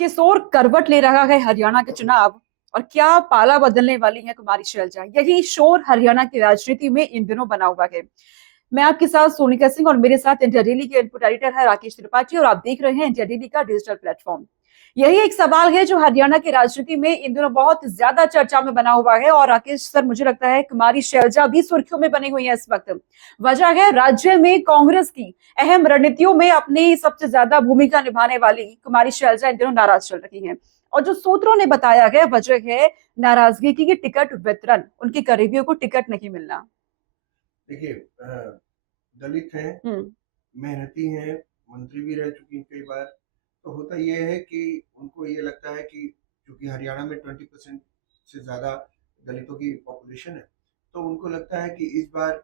किस ओर करवट ले रहा है हरियाणा के चुनाव और क्या पाला बदलने वाली है कुमारी शैलजा, यही शोर हरियाणा की राजनीति में इन दिनों बना हुआ है। मैं आपके साथ सोनिका सिंह और मेरे साथ इंडिया डेली के इनपुट एडिटर है राकेश त्रिपाठी और आप देख रहे हैं इंडिया डेली का डिजिटल प्लेटफॉर्म। यही एक सवाल है जो हरियाणा की राजनीति में इन दिनों बहुत ज्यादा चर्चा में बना हुआ है। और राकेश सर, मुझे लगता है कुमारी शैलजा भी सुर्खियों में बनी हुई है इस वक्त। वजह है राज्य में कांग्रेस की अहम रणनीतियों में अपनी सबसे ज्यादा भूमिका निभाने वाली कुमारी शैलजा इन दिनों नाराज चल रही हैं। और जो सूत्रों ने बताया है वजह है नाराजगी की टिकट वितरण, उनके करीबियों को टिकट नहीं मिलना। देखिए, दलित हैं, मेहनती हैं, मंत्री भी रह चुकी हैं कई बार। तो होता ये है कि उनको ये लगता है कि क्योंकि हरियाणा में 20% से ज़्यादा दलितों की पॉपुलेशन है, तो उनको लगता है कि इस बार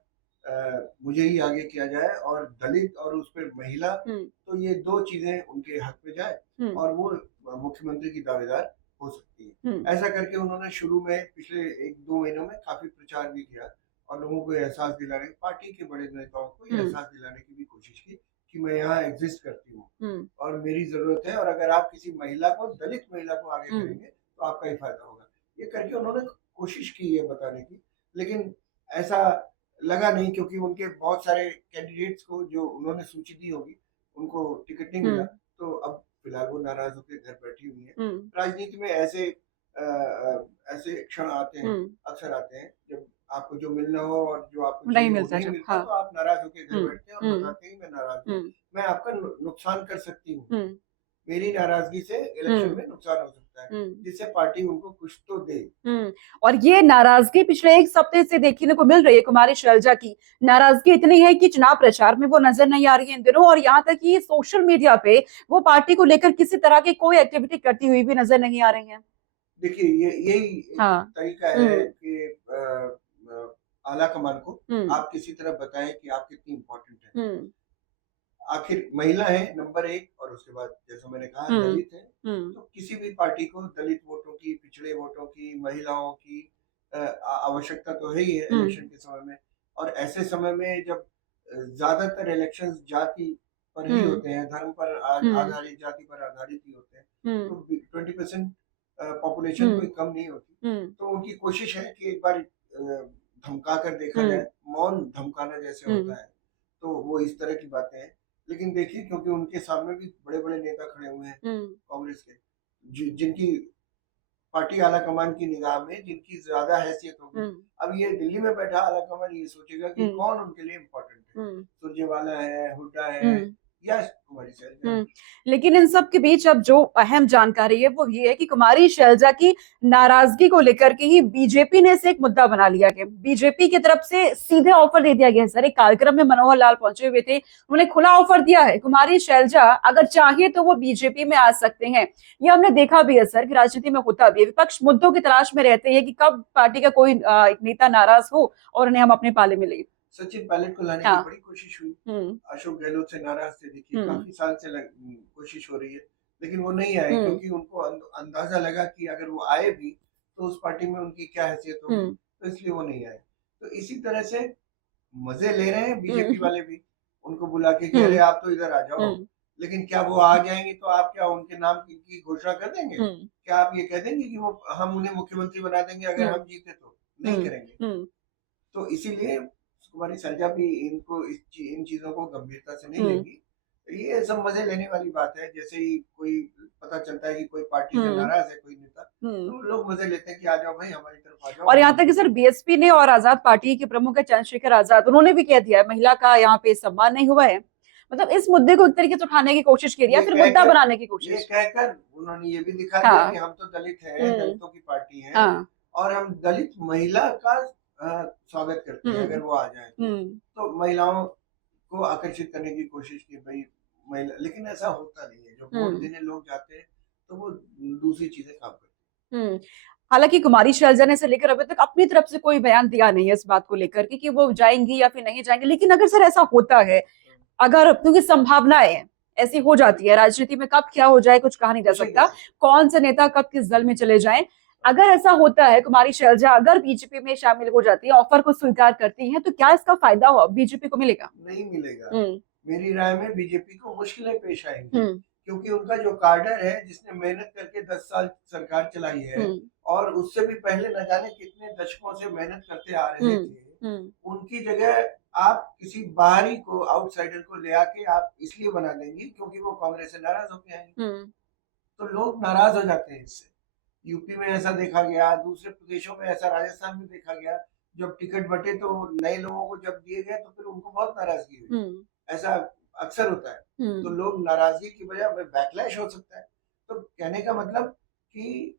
मुझे ही आगे किया जाए और दलित और उस पर महिला, तो ये दो चीज़ें उनके हक में जाए और वो मुख्यमंत्री की दावेदार हो सकती है। ऐसा करके उन्होंने शुरू में पिछले 1-2 महीनों में काफ़ी प्रचार भी किया और लोगों को एहसास दिलाने, पार्टी के बड़े नेताओं को ये एहसास दिलाने की भी कोशिश की कि मैं यहाँ एग्जिस्ट करती हूँ और मेरी जरूरत है, और अगर आप किसी महिला को, दलित महिला को आगे करेंगे तो आपका ही फायदा होगा। ये करके उन्होंने कोशिश की है बताने की, लेकिन ऐसा लगा नहीं, क्योंकि उनके बहुत सारे कैंडिडेट्स को जो उन्होंने सूची दी होगी उनको टिकट नहीं मिला। तो अब फिलहाल वो नाराज होकर घर बैठी हुई है। राजनीति में ऐसे ऐसे क्षण आते हैं, अक्सर आते हैं, जब आपको जो मिलना हो और जो आपको नहीं नहीं मिलता, हाँ। तो आप नाराज होकर घर बैठते हैं और बताते हैं मैं नाराज हूँ, मैं आपका नुकसान कर सकती हूँ, मेरी नाराजगी से इलेक्शन में नुकसान हो सकता है, जिससे पार्टी उनको कुछ तो दे। और ये नाराजगी पिछले एक हफ्ते से देखने को मिल रही है। कुमारी शैलजा की नाराजगी इतनी है कि चुनाव प्रचार में वो नजर नहीं आ रही है इन दिनों, और यहाँ तक कि सोशल मीडिया पे वो पार्टी को लेकर किसी तरह की कोई एक्टिविटी करती हुई भी नजर नहीं आ रही है। देखिए, यही तरीका है कि आला कमान को आप किसी तरह बताएं कि आप कितनी इम्पोर्टेंट है। आखिर महिला है नंबर 1, और उसके बाद जैसा मैंने कहा दलित है। तो किसी भी पार्टी को दलित वोटों की, पिछड़े वोटों की, महिलाओं की आवश्यकता तो है ही है इलेक्शन के समय में। और ऐसे समय में जब ज्यादातर इलेक्शन जाति पर ही होते हैं, धर्म पर आधारित, जाति पर आधारित ही होते हैं, तो 20% पॉपुलेशन कोई कम नहीं होती। तो उनकी कोशिश है कि एक बार धमका कर देखा जाए, मौन धमकाना जैसे होता है। तो वो इस तरह की बातें हैं। लेकिन देखिए, क्योंकि उनके सामने भी बड़े बड़े नेता खड़े हुए हैं कांग्रेस के, जिनकी पार्टी आला कमान की निगाह में जिनकी ज्यादा हैसियत होगी। अब ये दिल्ली में बैठा आला कमान ये सोचेगा कि कौन उनके लिए इम्पोर्टेंट है, सुरजेवाला है, हुड्डा है या कुमारी शैलजा। लेकिन इन सब के बीच अब जो अहम जानकारी है वो ये है कि कुमारी शैलजा की नाराजगी को लेकर के ही बीजेपी ने इसे एक मुद्दा बना लिया गया। बीजेपी की तरफ से सीधे ऑफर दे दिया गया है। सर, एक कार्यक्रम में मनोहर लाल पहुंचे हुए थे, उन्होंने खुला ऑफर दिया है कुमारी शैलजा अगर चाहे तो वो बीजेपी में आ सकते हैं। ये हमने देखा भी है सर कि राजनीति में होता भी है, विपक्ष मुद्दों की तलाश में रहते हैं कि कब पार्टी का कोई नेता नाराज हो और उन्हें हम अपने पाले में ले। सचिन पायलट को लाने की बड़ी कोशिश हुई, अशोक गहलोत से नाराज थे। देखिए, काफी साल से कोशिश हो रही है, लेकिन वो नहीं आए, क्योंकि उनको अंदाजा लगा कि अगर वो आए भी तो उस पार्टी में उनकी क्या हैसियत होगी, तो इसलिए वो नहीं आए। तो इसी तरह से मजे ले रहे हैं बीजेपी वाले भी, उनको बुला के कह रहे आप तो इधर आ जाओ। लेकिन क्या वो आ जाएंगे तो आप क्या उनके नाम की घोषणा कर देंगे? क्या आप ये कह देंगे कि वो हम उन्हें मुख्यमंत्री बना देंगे अगर हम जीते? तो नहीं करेंगे। तो इसीलिए कुमारी शैलजा भी इन चीजों को गंभीरता से नहीं लेंगी। ये सब मजे लेने वाली बात है। जैसे ही कोई पता चलता है कि कोई पार्टी से नाराज है कोई नेता, तो लोग मजे लेते हैं कि आ जाओ भाई हमारी तरफ आ जाओ। और यहाँ तक कि सर बीएसपी ने और आजाद पार्टी के प्रमुख है चंद्रशेखर आजाद, उन्होंने भी कह दिया है महिला का यहाँ पे सम्मान नहीं हुआ है। मतलब इस मुद्दे को एक तरीके से उठाने की कोशिश की है, फिर मुद्दा बनाने की कोशिश। ये कहकर उन्होंने ये भी दिखा दिया कि हम तो दलित हैं, दलितों की पार्टी है और हम दलित महिला का स्वागत करते हैं अगर वो आ जाए तो महिलाओं को आकर्षित करने की कोशिश की भाई महिला। लेकिन ऐसा होता नहीं है। जो वोट देने लोग जाते हैं तो वो दूसरी चीजें काम करते हैं। हालांकि कुमारी शैलजा ने से लेकर अभी तक अपनी तरफ से कोई बयान दिया नहीं है इस बात को लेकर कि वो जाएंगी या फिर नहीं जाएंगी। लेकिन अगर सर ऐसा होता है, अगर क्योंकि संभावनाएं ऐसी हो जाती है राजनीति में, कब क्या हो जाए कुछ कहा नहीं जा सकता, कौन सा नेता कब किस दल में चले जाए। अगर ऐसा होता है कुमारी शैलजा अगर बीजेपी में शामिल हो जाती है, ऑफर को स्वीकार करती है, तो क्या इसका फायदा हो बीजेपी को मिलेगा? नहीं मिलेगा। मेरी राय में बीजेपी को मुश्किलें पेश आएंगी, क्योंकि उनका जो कार्डर है जिसने मेहनत करके 10 साल सरकार चलाई है और उससे भी पहले न जाने कितने दशकों से मेहनत करते आ रहे थे, उनकी जगह आप किसी बाहरी को, आउटसाइडर को ले आके आप इसलिए बना देंगी क्योंकि वो कांग्रेस से नाराज होके आएंगे। तो लोग नाराज हो जाते हैं इससे। यूपी में ऐसा देखा गया, दूसरे प्रदेशों में ऐसा, राजस्थान में देखा गया, जब टिकट बटे तो नए लोगों को जब दिए गए तो फिर उनको बहुत नाराजगी हुई। ऐसा अक्सर होता है। तो लोग नाराजगी की वजह में बैकलैश हो सकता है। तो कहने का मतलब कि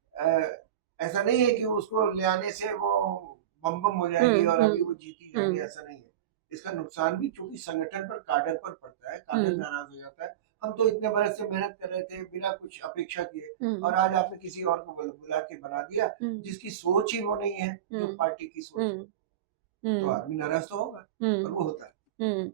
ऐसा नहीं है कि उसको ले आने से वो बम बम हो जाएगी और अभी वो जीती जाएगी, ऐसा नहीं है। इसका नुकसान भी चूंकि संगठन पर, काडर पर पड़ता है, काडर नाराज हो जाता है। हम तो इतने बरस से मेहनत कर रहे थे बिना कुछ अपेक्षा किए और आज आपने किसी और को बुला के बना दिया जिसकी सोच ही वो नहीं है जो पार्टी की सोच है, तो आदमी नाराज तो होगा और वो होता है।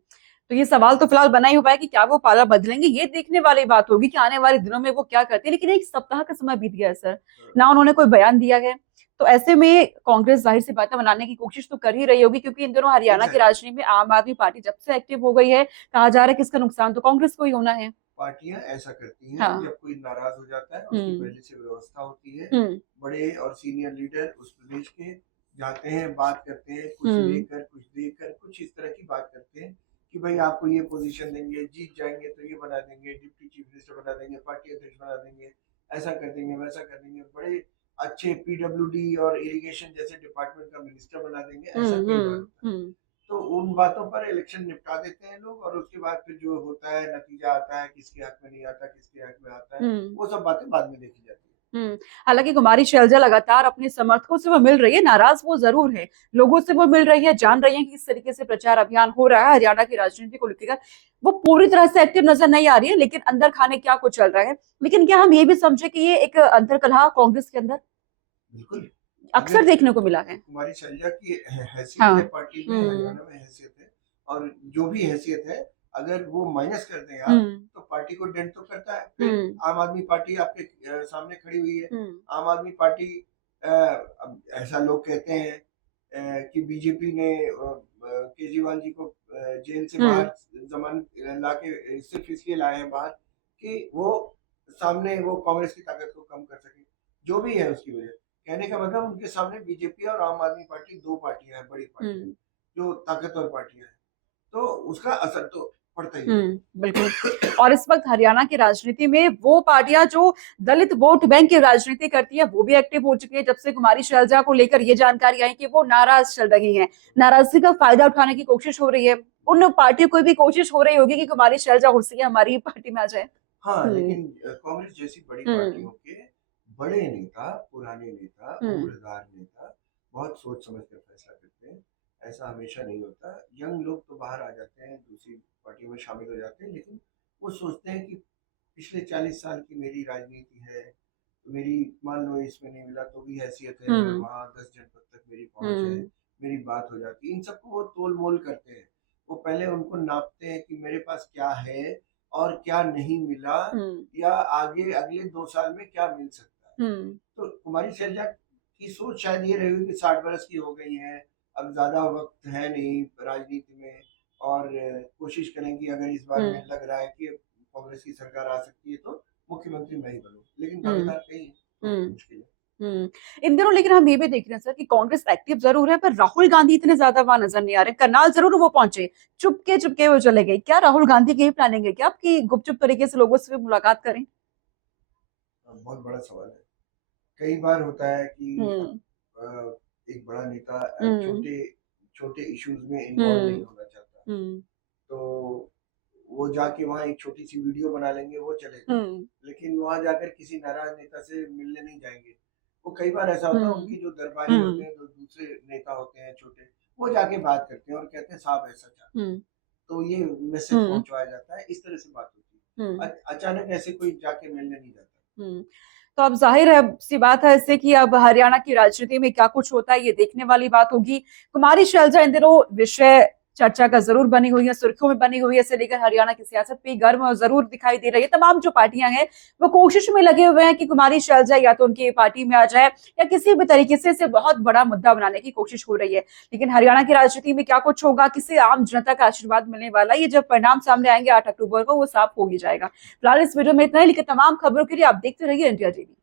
तो ये सवाल तो फिलहाल बना ही हुआ है कि क्या वो पाला बदलेंगे, ये देखने वाली बात होगी कि आने वाले दिनों में वो क्या करते हैं। लेकिन एक सप्ताह का समय बीत गया है सर, ना उन्होंने कोई बयान दिया है। तो ऐसे में कांग्रेस जाहिर सी बातें बनाने की कोशिश तो कर ही रही होगी, क्योंकि इन दिनों हरियाणा की राजनीति में आम आदमी पार्टी जब से एक्टिव हो गई है, कहा जा रहा है कि इसका नुकसान तो कांग्रेस को ही होना है। पार्टियां ऐसा करती हैं, जब कोई नाराज हो जाता है उसकी पहले से व्यवस्था होती है, बड़े और सीनियर लीडर उस प्रदेश के जाते हैं, बात करते हैं, कुछ लेकर कुछ देकर कुछ इस तरह की बात करते हैं कि भाई आपको ये पोजीशन देंगे, जीत जाएंगे तो ये बना देंगे, डिप्टी चीफ मिनिस्टर बना देंगे, पार्टी अध्यक्ष बना देंगे, ऐसा कर देंगे, वैसा कर देंगे, बड़े अच्छे पीडब्ल्यूडी और इरिगेशन जैसे डिपार्टमेंट का मिनिस्टर बना देंगे, ऐसा कई बार होता है। तो उन बातों पर इलेक्शन निपटा देते हैं लोग और उसके बाद फिर जो होता है, नतीजा आता है, किसके हक में नहीं आता, किसके हक में आता है, वो सब बातें बाद में देखी जाती है। हालांकि कुमारी शैलजा लगातार अपने समर्थकों से वो मिल रही है, नाराज वो जरूर है, लोगों से वो मिल रही है, जान रही है कि किस तरीके से प्रचार अभियान हो रहा है हरियाणा की राजनीति को लेकर। वो पूरी तरह से एक्टिव नजर नहीं आ रही है, लेकिन अंदर खाने क्या कुछ चल रहा है। लेकिन क्या हम ये भी समझे कि ये एक अंतर्कलह कांग्रेस के अंदर बिल्कुल अक्सर देखने को मिला है। कुमारी शैलजा की हैसियत है पार्टी में, हरियाणा में हैसियत है, और जो भी हैसियत है अगर वो माइनस कर दें आप तो पार्टी को डेंट तो करता है। फिर आम आदमी पार्टी आपके सामने खड़ी हुई है। आम आदमी पार्टी, ऐसा लोग कहते हैं कि बीजेपी ने केजरीवाल जी को जेल से बाहर जमानत लाके सिर्फ इसलिए लाए हैं बाहर कि वो सामने वो कांग्रेस की ताकत को कम कर सके, जो भी है उसकी वजह। कहने का मतलब उनके सामने बीजेपी और आम आदमी पार्टी दो पार्टियां हैं, बड़ी पार्टी जो ताकतवर पार्टियां हैं, तो उसका असर तो पड़ता ही है। बिल्कुल। और इस वक्त हरियाणा की राजनीति में वो पार्टियां जो दलित वोट बैंक की राजनीति करती है वो भी एक्टिव हो चुकी है। जब से कुमारी शैलजा को लेकर ये जानकारी आई कि वो नाराज चल रही है, नाराजगी का फायदा उठाने की कोशिश हो रही है, उन पार्टियों को भी कोशिश हो रही होगी कि कुमारी शैलजा हो सके हमारी पार्टी में आ जाए। हाँ, लेकिन कांग्रेस जैसी बड़ी पार्टियों के बड़े नेता, पुराने नेता, उम्रदार नेता बहुत सोच समझ कर फैसला करते हैं। ऐसा हमेशा नहीं होता। यंग लोग तो बाहर आ जाते हैं, दूसरी पार्टी में शामिल हो जाते हैं, लेकिन वो सोचते हैं कि पिछले 40 साल की मेरी राजनीति है, मेरी मान लो इसमें नहीं मिला तो भी हैसियत है, वहाँ 10 जनपद तक मेरी पहुंच है, मेरी बात हो जाती है। इन सबको वो तोल मोल करते हैं। वो पहले उनको नापते हैं कि मेरे पास क्या है और क्या नहीं मिला, या आगे अगले 2 साल में क्या मिल सकता है। तो कुमारी शैलजा की सोच शायद ये रही कि 60 बरस की हो गई है, अब ज्यादा वक्त है नहीं राजनीति में, और कोशिश करेंगी अगर इस बार में लग रहा है कि कांग्रेस की सरकार आ सकती है तो मुख्यमंत्री मैं ही बनूं, लेकिन दावेदार कहीं तो मुश्किल है। इन दिनों लेकिन हम ये भी देख रहे हैं सर कि कांग्रेस एक्टिव जरूर है, पर राहुल गांधी इतने ज्यादा वहां नजर नहीं आ रहे। करनाल जरूर वो पहुंचे, चुपके वो चले गए। क्या राहुल गांधी की प्लानिंग है क्या आपकी गुपचुप तरीके से लोगों से मुलाकात करें? बहुत बड़ा सवाल है। कई बार होता है कि एक बड़ा नेता छोटे इश्यूज में इन्वॉल्व नहीं होना चाहता, तो वो जाके वहाँ एक छोटी सी वीडियो बना लेंगे, वो चलेगा, लेकिन वहाँ जाकर किसी नाराज नेता से मिलने नहीं जाएंगे। वो कई बार ऐसा होता है, उनकी जो दरबारी होते हैं, जो दूसरे नेता होते हैं छोटे, वो जाके बात करते हैं और कहते हैं साहब ऐसा चाहते हैं, तो ये मैसेज पहुंचवाया जाता है। इस तरह से बात होती है। अचानक ऐसे कोई जाके मिलने नहीं जाता। तो अब जाहिर है सी बात है इससे कि अब हरियाणा की राजनीति में क्या कुछ होता है ये देखने वाली बात होगी। कुमारी शैलजा इन दिनों विषय चर्चा का जरूर बनी हुई है, सुर्खियों में बनी हुई है। इसे लेकर हरियाणा की सियासत भी गर्म और जरूर दिखाई दे रही है। तमाम जो पार्टियां हैं वो कोशिश में लगे हुए हैं कि कुमारी शैलजा या तो उनकी पार्टी में आ जाए या किसी भी तरीके से इसे बहुत बड़ा मुद्दा बनाने की कोशिश हो रही है। लेकिन हरियाणा की राजनीति में क्या कुछ होगा, किसे आम जनता का आशीर्वाद मिलने वाला है, ये जब परिणाम सामने आएंगे 8 अक्टूबर को, वो साफ हो ही जाएगा। फिलहाल इस वीडियो में इतना ही, लेकिन तमाम खबरों के लिए आप देखते रहिए इंडिया टीवी।